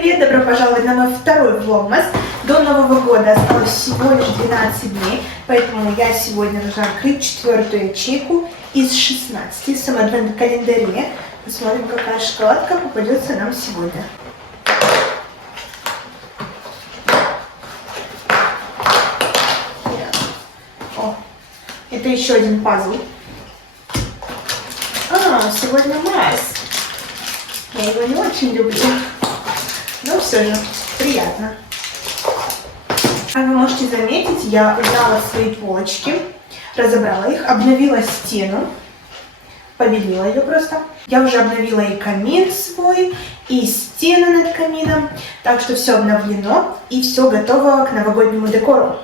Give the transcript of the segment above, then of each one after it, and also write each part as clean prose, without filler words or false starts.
привет! Добро пожаловать на мой второй влогмас. До Нового года осталось всего лишь 12 дней, поэтому я сегодня должна открыть 4-ю ячейку из 16 в самодельном календаре. Посмотрим, какая шоколадка попадется нам сегодня. О, это еще один пазл. Сегодня Марс. Я его не очень люблю, но все же приятно. Как вы можете заметить, я убрала свои полочки, разобрала их, обновила стену, побелила ее просто. Я уже обновила и камин свой, и стены над камином, так что все обновлено и все готово к новогоднему декору.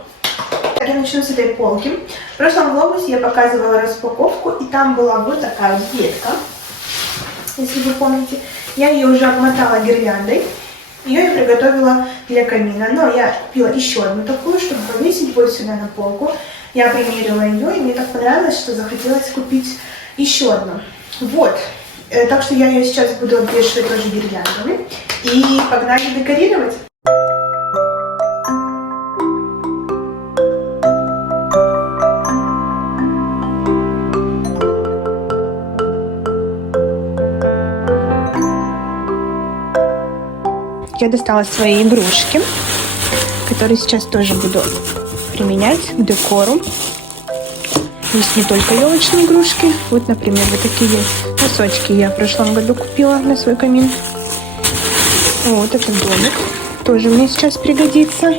Я начну с этой полки. В прошлом влоге я показывала распаковку, и там была вот такая вот ветка, если вы помните. Я ее уже обмотала гирляндой, ее я приготовила для камина, но я купила еще одну такую, чтобы повесить вот сюда на полку. Я примерила ее, и мне так понравилось, что захотелось купить еще одну. Вот, так что я ее сейчас буду обвешивать тоже гирляндами, и погнали декорировать. Я достала свои игрушки, которые сейчас тоже буду применять к декору. Есть не только елочные игрушки. Вот, например, вот такие носочки я в прошлом году купила на свой камин. Вот этот домик тоже мне сейчас пригодится.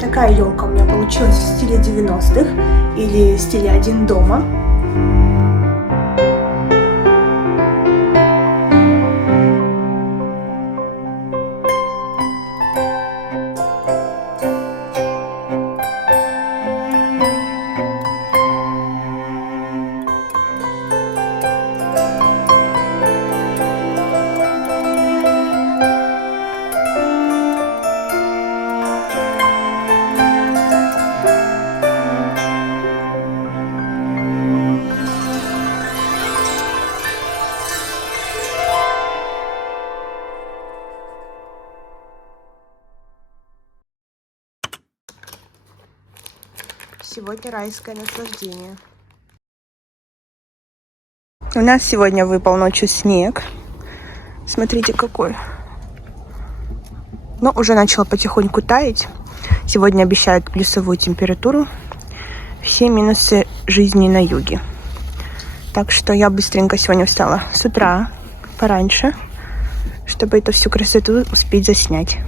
Такая елка у меня получилась в стиле 90-х или в стиле «Один дома». Сегодня райское наслаждение. У нас сегодня выпал ночью снег. Смотрите, какой. Но уже начало потихоньку таять. Сегодня обещают плюсовую температуру. Все минусы жизни на юге. Так что я быстренько сегодня встала с утра пораньше, чтобы эту всю красоту успеть заснять.